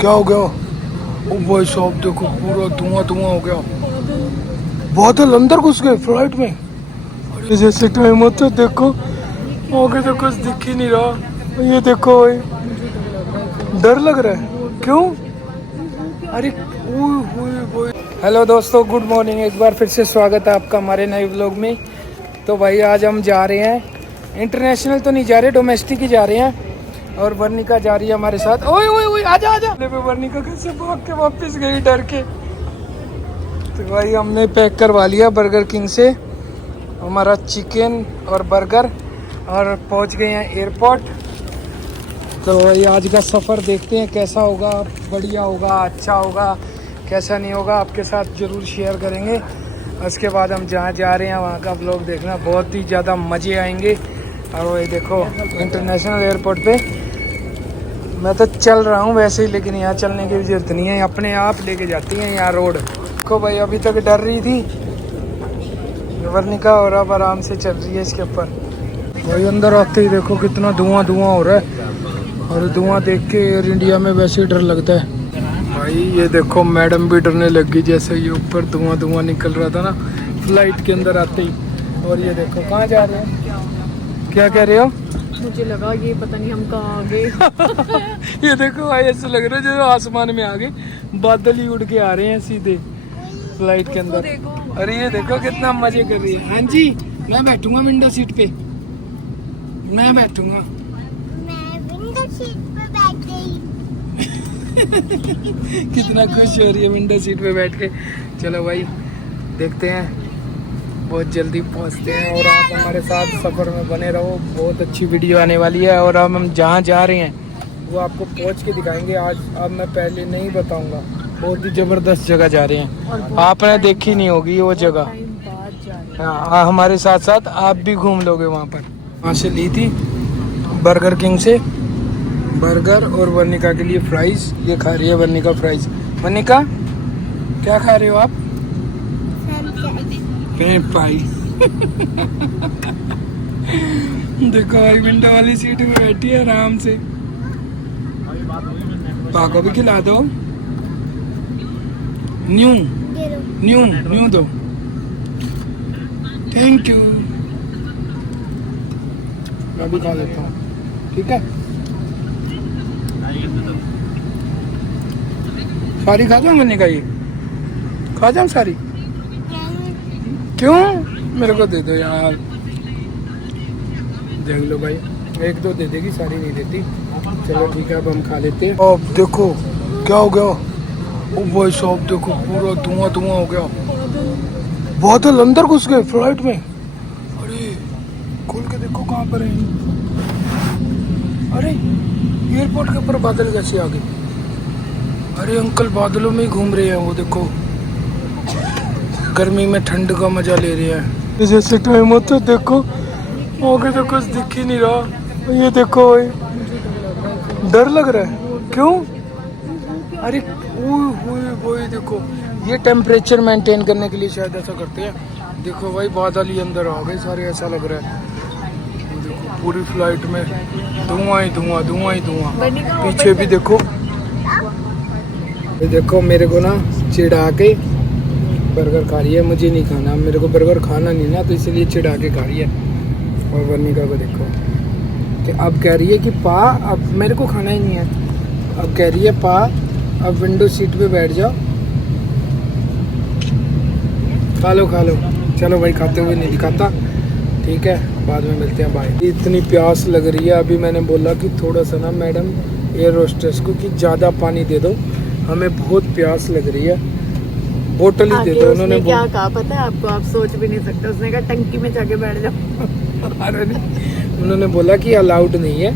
क्या हो गया? ओ भाई साहब देखो पूरा धुआं धुआं हो गया। बादल अंदर घुस गए फ्लाइट में। अरे जैसे टाइम होता है देखो, आगे तो कुछ दिख ही नहीं रहा। ये देखो भाई, डर लग रहा है। क्यों? अरे हेलो दोस्तों, गुड मॉर्निंग। एक बार फिर से स्वागत है आपका हमारे नए व्लॉग में। तो भाई आज हम जा रहे हैं इंटरनेशनल, तो नहीं जा रहे, डोमेस्टिक ही जा रहे हैं। और वर्णिका जा रही है हमारे साथ। ओए ओए ओए आजा आजा। वर्णिका कैसे भाग के वापस गई डर के। तो भाई हमने पैक करवा लिया बर्गर किंग से हमारा चिकन और बर्गर, और पहुंच गए हैं एयरपोर्ट। तो भाई आज का सफ़र देखते हैं कैसा होगा, बढ़िया होगा, अच्छा होगा, कैसा नहीं होगा, आपके साथ ज़रूर शेयर करेंगे। उसके बाद हम जहाँ जा रहे हैं वहाँ का व्लॉग देखना, बहुत ही ज़्यादा मज़े आएंगे। और वही देखो इंटरनेशनल एयरपोर्ट पे मैं तो चल रहा हूँ वैसे ही, लेकिन यहाँ चलने की जरूरत नहीं है, अपने आप लेके जाती है यहाँ रोड। देखो भाई अभी तक डर रही थी वर्णिका, और अब आराम से चल रही है इसके ऊपर। वही अंदर आते ही देखो कितना धुआं धुआं हो रहा है, और धुआं देख के एयर इंडिया में वैसे ही डर लगता है। भाई ये देखो मैडम भी डरने लगी, जैसे ये ऊपर धुआं धुआं निकल रहा था ना फ्लाइट के अंदर आते ही। और ये देखो कहाँ जा रहे हैं, क्या कह रहे हो? मुझे लगा ये पता नहीं हम कहाँ आ गए। ये देखो भाई ऐसे लग रहा है जैसे आसमान में आ गए, बादल ही उड़ के आ रहे हैं सीधे फ्लाइट के अंदर। अरे ये देखो कितना मजे कर रही है। हाँ जी, मैं बैठूंगा विंडो सीट पे, मैं बैठूंगा। मैं विंडो सीट पे बैठ गई। कितना खुश हो रही है विंडो सीट पे बैठ के। चलो भाई देखते हैं, बहुत जल्दी पहुंचते हैं। और आप हमारे साथ सफ़र में बने रहो, बहुत अच्छी वीडियो आने वाली है। और अब हम जहाँ जा रहे हैं वो आपको पहुंच के दिखाएंगे आज। अब मैं पहले नहीं बताऊंगा, बहुत ही ज़बरदस्त जगह जा रहे हैं, आपने देखी नहीं होगी वो जगह। हाँ, हमारे साथ साथ आप भी घूम लोगे वहाँ पर। वहाँ से ली थी बर्गर किंग से बर्गर, और वर्णिका के लिए फ्राइज। ये खा रही है वर्णिका फ्राइज। वर्णिका क्या खा रहे हो आप? French fry. देखो भाई विंडो वाली सीट में बैठी है आराम से। पाको भी खिला दो। न्यू न्यू न्यू दो। Thank you. मैं भी खा लेता हूँ, ठीक है? सारी खा जाऊँ मैंने, का ये खा जाऊँ सारी? क्यों? मेरे को दे दो यार। देख लो भाई, एक दो दे देगी, सारी नहीं देती। चलो ठीक है, अब हम खा लेते हैं। अब देखो क्या हो गया। ओ भाई साहब देखो पूरा धुआं धुआं हो गया, बादल अंदर घुस गए फ्लाइट में। अरे खोल के देखो कहाँ पर है। अरे एयरपोर्ट के ऊपर बादल कैसे आ गए? अरे अंकल बादलों में ही घूम रहे हैं, वो देखो गर्मी में ठंड का मजा ले रहे हैं। जैसे टाइम होता है देखो, आगे तो कुछ दिख ही नहीं रहा। ये देखो भाई, डर लग रहा है। क्यों? अरे ओए देखो, ये टेम्परेचर मेंटेन करने के लिए शायद ऐसा करते हैं। देखो भाई बादल ही अंदर आ गए सारे, ऐसा लग रहा है। देखो पूरी फ्लाइट में धुआं ही धुआं, धुआं ही धुआं। पीछे भी देखो, ये देखो मेरे को ना चिढ़ा के बर्गर खा रही है। मुझे नहीं खाना, मेरे को बर्गर खाना नहीं ना, तो इसलिए चिढ़ा के खा रही है। और वर्णिका को देखो कि अब कह रही है कि पा अब मेरे को खाना ही नहीं है। अब कह रही है पा अब विंडो सीट पे बैठ जाओ, खा लो खा लो। चलो भाई खाते हुए नहीं दिखाता, ठीक है, बाद में मिलते हैं, बाय। इतनी प्यास लग रही है, अभी मैंने बोला कि थोड़ा सा ना मैडम एयर होस्टेस को कि ज़्यादा पानी दे दो, हमें बहुत प्यास लग रही है, बोतल ही दे दो। उन्होंने क्या कहा पता है आपको? आप सोच भी नहीं सकते। उसने कहा टंकी में जाके बैठ जाओ। अरे नहीं, उन्होंने बोला कि अलाउड नहीं है,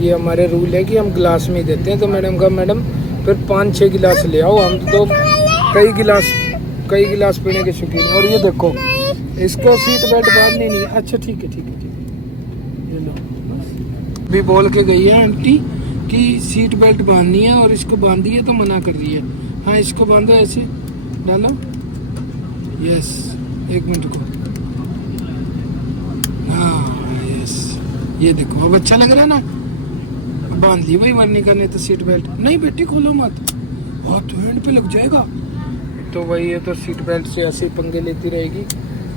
ये हमारे रूल है कि हम गिलास में ही देते हैं। तो मैडम कहा मैडम फिर 5-6 गिलास ले आओ, हम तो कई गिलास पीने के शौकीन हैं। और ये देखो इसको सीट बेल्ट बांधनी नहीं। अच्छा ठीक है ठीक है ठीक है, ये लो। भी बोल के गई है आंटी कि सीट बेल्ट बांधनी है, और इसको बांधी है तो मना कर रही है। हाँ इसको बांधो, ऐसे डालो, यस, एक मिनट को, हाँ यस, ये देखो अब अच्छा लग रहा है ना। बांध ली भाई वर्निका ने तो सीट बेल्ट। नहीं बेटी खोलो मत, हाथ हैंड पे लग जाएगा। तो भाई ये तो सीट बेल्ट से ऐसे ही पंगे लेती रहेगी,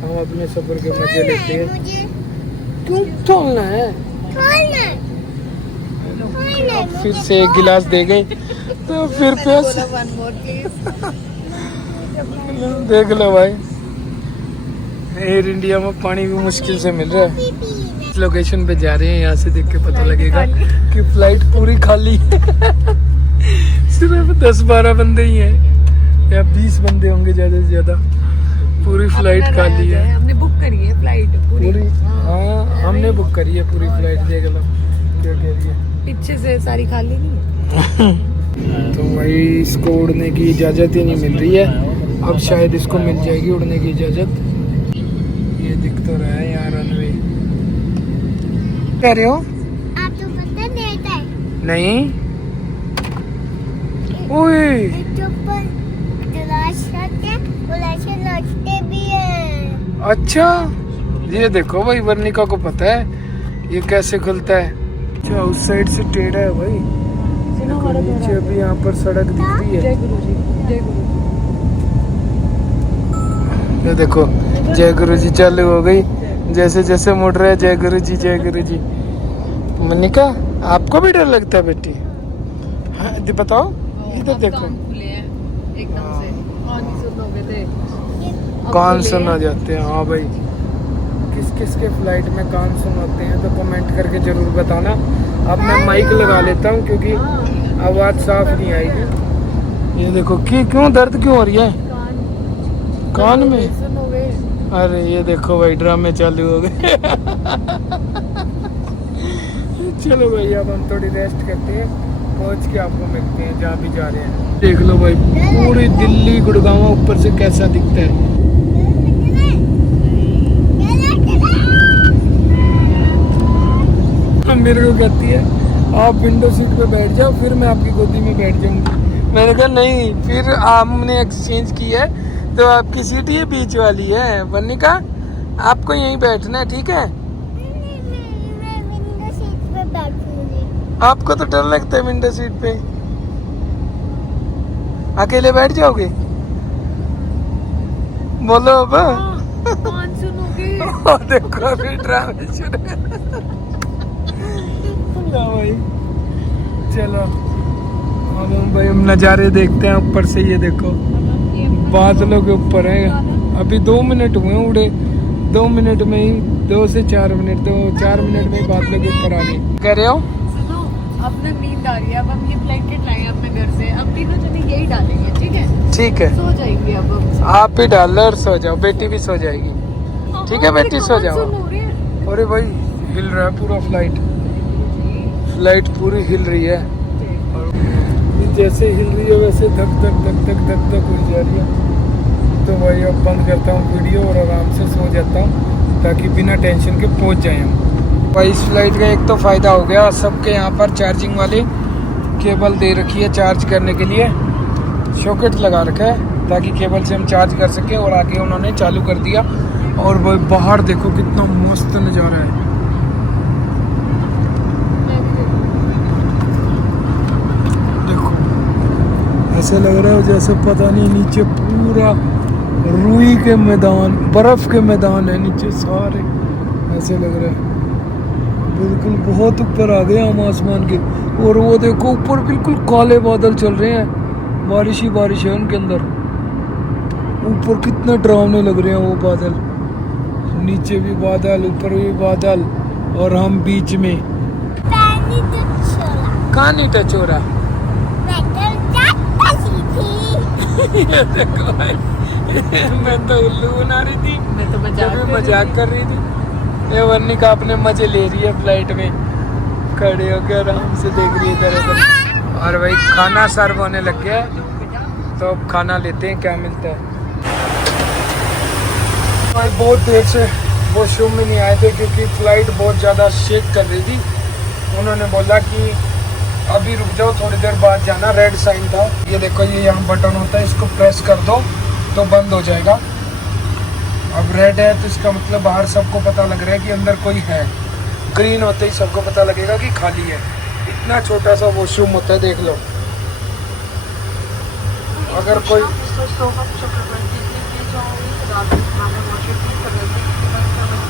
हम अपने सफर के मजे लेते हैं। मुझे क्यों खोलना है? खोलना फिर से एक गिलास दे गए तो फिर प्यास। One more please. देख लो भाई, एयर इंडिया में पानी भी मुश्किल से मिल रहा है। इस लोकेशन पे जा रहे हैं, यहाँ से देख के पता लगेगा कि फ्लाइट पूरी खाली है। सिर्फ 10-12 बंदे ही हैं या 20 बंदे होंगे ज्यादा से ज्यादा। पूरी फ्लाइट खाली है। हमने बुक करी है फ्लाइट पूरी, हाँ हमने बुक करी है पूरी फ्लाइट। देख लो क्या कह रही है, पीछे से सारी खाली नहीं है। तो भाई इसको उड़ने की इजाज़त ही नहीं मिल रही है, अब शायद इसको मिल जाएगी उड़ने की इजाज़त। ये दिख तो रहा है यहाँ रनवे। कह रहे हो? आप तो पता देता है नहीं। ओए ऊपर लौटते भी है। अच्छा, ये देखो भाई वर्निका को पता है ये कैसे खुलता है। अच्छा उस साइड से टेढ़ा है भाई। देखो नीचे अभी यहाँ पर सड़क दिख रही है। जय गुरु जी, जय गुरु जी। ये देखो जय गुरु जी चालू हो गई, जैसे जैसे मुड़ रहे हैं जय गुरु जी जय गुरु जी। मनिका आपको भी डर लगता है बेटी? हाँ बताओ, इधर देखो। कान खुले हैं एकदम से, कान नहीं सुनोगे थे। कान सुना जाते हैं। हाँ भाई, किस किस के फ्लाइट में कान सुन होते हैं तो कमेंट करके जरूर बताना। अब मैं माइक लगा लेता हूँ क्योंकि आवाज़ साफ नहीं आएगी। ये देखो कि क्यों दर्द क्यों हो रही है कान में? सुनोगे? अरे ये देखो भाई ड्रामे चालू हो गए। चलो भाई अब हम थोड़ी रेस्ट करते हैं, पहुंच के आपको मिलते हैं जहाँ भी जा रहे हैं। देख लो भाई पूरी दिल्ली गुड़गांव ऊपर से कैसा दिखता है। मेरे को कहती है आप विंडो सीट पे बैठ जाओ फिर मैं आपकी गोदी में बैठ जाऊंगी। मैंने कहा नहीं, फिर हमने एक्सचेंज किया है तो आपकी सीट ये बीच वाली है वर्निका, आपको यहीं बैठना है ठीक है? मैं विंडो सीट पे बैठूंगी। आपको तो डर लगता है विंडो सीट पे, अकेले बैठ जाओगे? बोलो अब। कान सुनोगे? देखो अभी ड्रामे शुरू। भाई चलो अब हम भाई हम नज़ारे देखते हैं ऊपर से। ये देखो बादलों के ऊपर है। अभी 2 मिनट हुए उड़े, 2 मिनट में ही 2 से 4 मिनट, 4 मिनट में ही बादलों के ऊपर आ गए। कह रहे हो? सुनो, अब ना नींद आ रही है, अब हम ये ब्लैंकेट लाए अपने घर से, अब तीनों जने यही डालेंगे ठीक है? ठीक है, सो जाएंगे अब हम। आप भी डाल लो और सो जाओ, बेटी भी सो जाएगी। ठीक है बेटी सो जाओ। अरे भाई हिल रहा है पूरा फ्लाइट पूरी हिल रही है। और जैसे हिल रही है वैसे धक धक धक धक धक धक हो जा रही है। तो भाई अब बंद करता हूँ वीडियो और आराम से सो जाता हूँ ताकि बिना टेंशन के पहुँच जाए हम। भाई इस फ्लाइट का एक तो फ़ायदा हो गया, सबके यहाँ पर चार्जिंग वाली केबल दे रखी है चार्ज करने के लिए। सॉकेट लगा रखा है ताकि केबल से हम चार्ज कर सकें, और आगे उन्होंने चालू कर दिया। और भाई बाहर देखो कितना मस्त नज़ारा है। ऐसे लग रहा है जैसे पता नहीं नीचे पूरा रुई के मैदान, बर्फ के मैदान है नीचे सारे, ऐसे लग रहा है बिल्कुल बहुत ऊपर आ गए हम आसमान के। और वो देखो ऊपर बिल्कुल काले बादल चल रहे हैं, बारिश ही बारिश है उनके अंदर। ऊपर कितने डरावने लग रहे हैं वो बादल, नीचे भी बादल ऊपर भी बादल और हम बीच में। कहाँ नहीं टच हो रहा? देखो भाई मैं तो उल्लू बना रही थी, मैं तो मजाक कर रही थी। ये वर्निका अपने मजे ले रही है फ्लाइट में, खड़े होकर आराम से देख रही है इधर उधर। और भाई खाना सर्व होने लग गया है तो अब खाना लेते हैं क्या मिलता है। भाई बहुत देर से वॉशरूम में नहीं आए थे क्योंकि फ्लाइट बहुत ज़्यादा शेक कर रही थी। उन्होंने बोला कि अभी रुक जाओ थोड़ी देर बाद जाना, रेड साइन था। ये देखो ये यहाँ बटन होता है, इसको प्रेस कर दो तो बंद हो जाएगा। अब रेड है तो इसका मतलब बाहर सबको पता लग रहा है कि अंदर कोई है, ग्रीन होते ही सबको पता लगेगा कि खाली है। इतना छोटा सा वॉशरूम होता है, देख लो। अगर कोई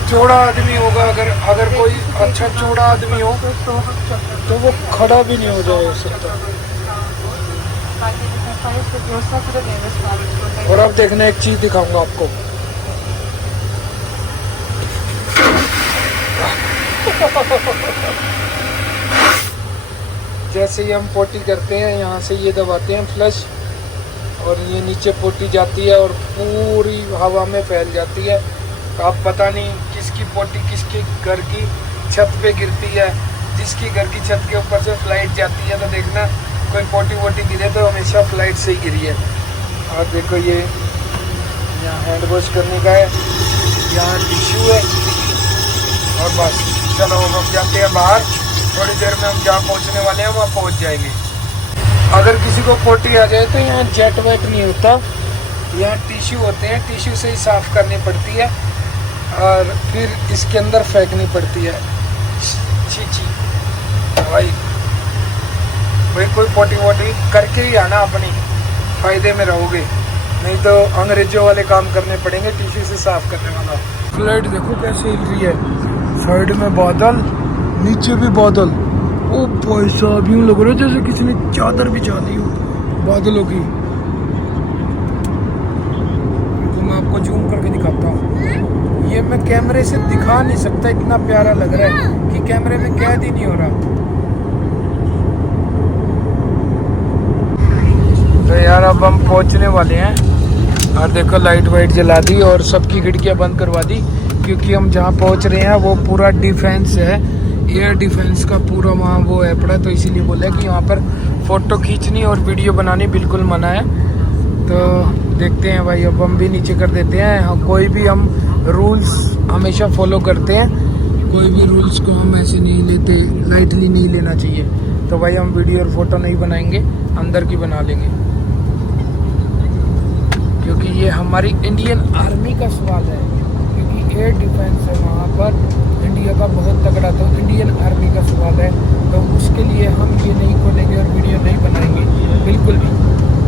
चौड़ा आदमी होगा, अगर कोई अच्छा चौड़ा आदमी हो तो वो खड़ा भी नहीं हो जाए सकता। और अब देखना, एक चीज दिखाऊंगा आपको। जैसे ही हम पोटी करते हैं, यहाँ से ये दबाते हैं फ्लश, और ये नीचे पोटी जाती है और पूरी हवा में फैल जाती है। तो अब पता नहीं किसकी पोटी किसके घर की छत पे गिरती है। जिसकी घर की छत के ऊपर से फ्लाइट जाती है तो देखना, कोई पोटी वोटी गिरे तो हमेशा फ्लाइट से ही गिरी है। और देखो ये यहाँ हैंड वॉश करने का है, यहाँ टिश्यू है, और बस चलो हम जाते हैं बाहर। थोड़ी देर में हम जहाँ पहुँचने वाले हैं वहाँ पहुँच जाएंगे। अगर किसी को पोटी आ जाए तो यहाँ जेट वेट नहीं होता, यहाँ टिश्यू होते हैं, टिश्यू से ही साफ़ करनी पड़ती है और फिर इसके अंदर फेंकनी पड़ती है। छी छी भाई कोई पोटी वोटी करके ही आना, अपनी फ़ायदे में रहोगे, नहीं तो अंग्रेजों वाले काम करने पड़ेंगे टिश्यू से साफ़ करने वाला। फ्लाइट देखो कैसे हिल रही है, साइड में बादल, नीचे भी बादल। ओ भाई साहब, यूँ लग रहा है जैसे किसी ने चादर बिछा दी हो बादलों की। तो मैं आपको जूम करके दिखाता हूँ, ये मैं कैमरे से दिखा नहीं सकता, इतना प्यारा लग रहा है कि कैमरे में कैद ही नहीं हो रहा। तो यार अब हम पहुँचने वाले हैं, और देखो लाइट वाइट जला दी और सबकी खिड़कियाँ बंद करवा दी, क्योंकि हम जहाँ पहुँच रहे हैं वो पूरा डिफेंस है, एयर डिफेंस का पूरा वहाँ वो है पड़ा, तो इसीलिए बोला कि वहाँ पर फ़ोटो खींचनी और वीडियो बनानी बिल्कुल मना है। तो देखते हैं भाई, अब हम भी नीचे कर देते हैं। कोई भी हम रूल्स हमेशा फॉलो करते हैं, कोई भी रूल्स को हम ऐसे नहीं लेते, लाइटली नहीं लेना चाहिए। तो भाई हम वीडियो और फोटो नहीं बनाएंगे, अंदर की बना लेंगे, क्योंकि ये हमारी इंडियन आर्मी का सवाल है, क्योंकि एयर डिफेंस है वहाँ पर इंडिया का बहुत तगड़ा, तो इंडियन आर्मी का सवाल है, तो उसके लिए हम ये नहीं खोलेंगे और वीडियो नहीं बनाएंगे बिल्कुल भी,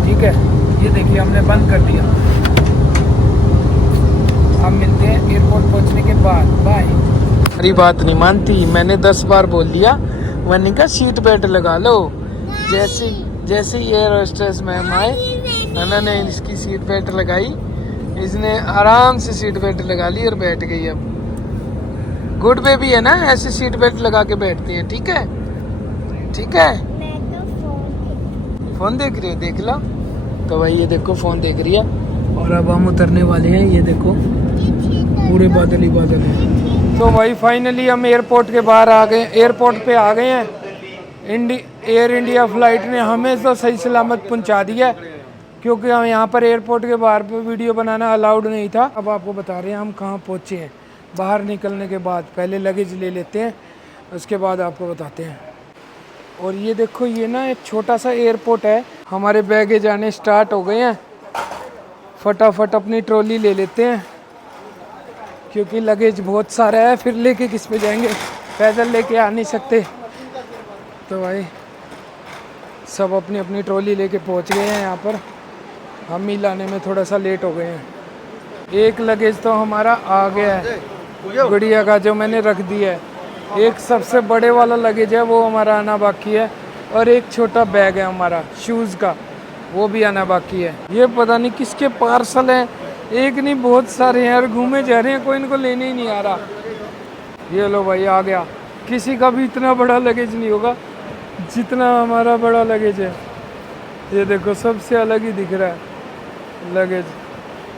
ठीक है। ये देखिए हमने बंद कर दिया। हम मिलते हैं एयरपोर्ट पहुंचने के बाद, बाय। अरे बात नहीं मानती, मैंने 10 बार बोल दिया, मैंने कहा सीट बेल्ट लगा लो। जैसे एयर होस्टेस मैम आए, उन्होंने इसकी सीट बेल्ट लगाई, इसने आराम से सीट बेल्ट लगा ली और बैठ गई। अब गुड बेबी है ना, ऐसे सीट बेल्ट लगा के बैठती है, ठीक है, ठीक है। फोन देख रही हो, देख लो। तो भाई ये देखो फोन देख रही है, और अब हम उतरने वाले हैं, ये देखो पूरे बादल ही बादल हैं। तो भाई फाइनली हम एयरपोर्ट के बाहर आ गए, एयरपोर्ट पे आ गए हैं। एयर इंडिया फ्लाइट ने हमें तो सही सलामत पहुंचा दिया, क्योंकि हम यहाँ पर एयरपोर्ट के बाहर पे वीडियो बनाना अलाउड नहीं था। अब आपको बता रहे हैं हम कहाँ पहुँचे हैं। बाहर निकलने के बाद पहले लगेज ले लेते हैं, उसके बाद आपको बताते हैं। और ये देखो, ये ना एक छोटा सा एयरपोर्ट है, हमारे बैगेज आने स्टार्ट हो गए हैं। फटाफट अपनी ट्रॉली ले लेते हैं, क्योंकि लगेज बहुत सारा है, फिर लेके किस पे जाएंगे, पैदल लेके आ नहीं सकते। तो भाई सब अपनी अपनी ट्रॉली लेके पहुंच गए हैं यहाँ पर, हम ही लाने में थोड़ा सा लेट हो गए हैं। एक लगेज तो हमारा आ गया है गुड़िया का, जो मैंने रख दिया है। एक सबसे बड़े वाला लगेज है वो हमारा आना बाकी है, और एक छोटा बैग है हमारा शूज़ का, वो भी आना बाकी है। ये पता नहीं किसके पार्सल हैं, एक नहीं बहुत सारे हैं, और घूमे जा रहे हैं, कोई इनको लेने ही नहीं आ रहा। ये लो भाई आ गया, किसी का भी इतना बड़ा लगेज नहीं होगा जितना हमारा बड़ा लगेज है। ये देखो सबसे अलग ही दिख रहा है लगेज,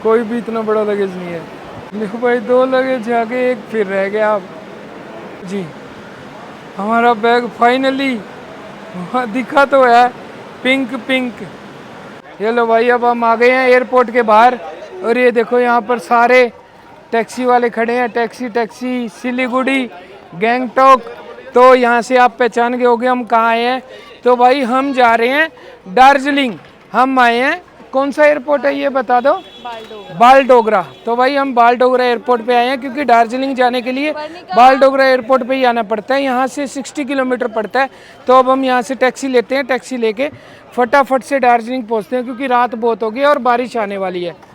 कोई भी इतना बड़ा लगेज नहीं है। देखो भाई 2 लगेज आगे, एक फिर रह गया। अब जी हमारा बैग फाइनली दिखा तो है, पिंक पिंक। ये लो भाई अब हम आ गए हैं एयरपोर्ट के बाहर, और ये देखो यहाँ पर सारे टैक्सी वाले खड़े हैं, टैक्सी सिलीगुड़ी गैंगटॉक। तो यहाँ से आप पहचान गए होगे हम कहाँ आए हैं। तो भाई हम जा रहे हैं दार्जिलिंग, हम आए हैं। कौन सा एयरपोर्ट है ये बता दो। बालडोगरा। तो भाई हम बालडोगरा एयरपोर्ट पे आए हैं क्योंकि दार्जिलिंग जाने के लिए बालडोगरा एयरपोर्ट पे ही आना पड़ता है। यहाँ से 60 किलोमीटर पड़ता है। तो अब हम यहाँ से टैक्सी लेते हैं, टैक्सी लेके फटाफट से दार्जिलिंग पहुँचते हैं क्योंकि रात बहुत हो गई और बारिश आने वाली है।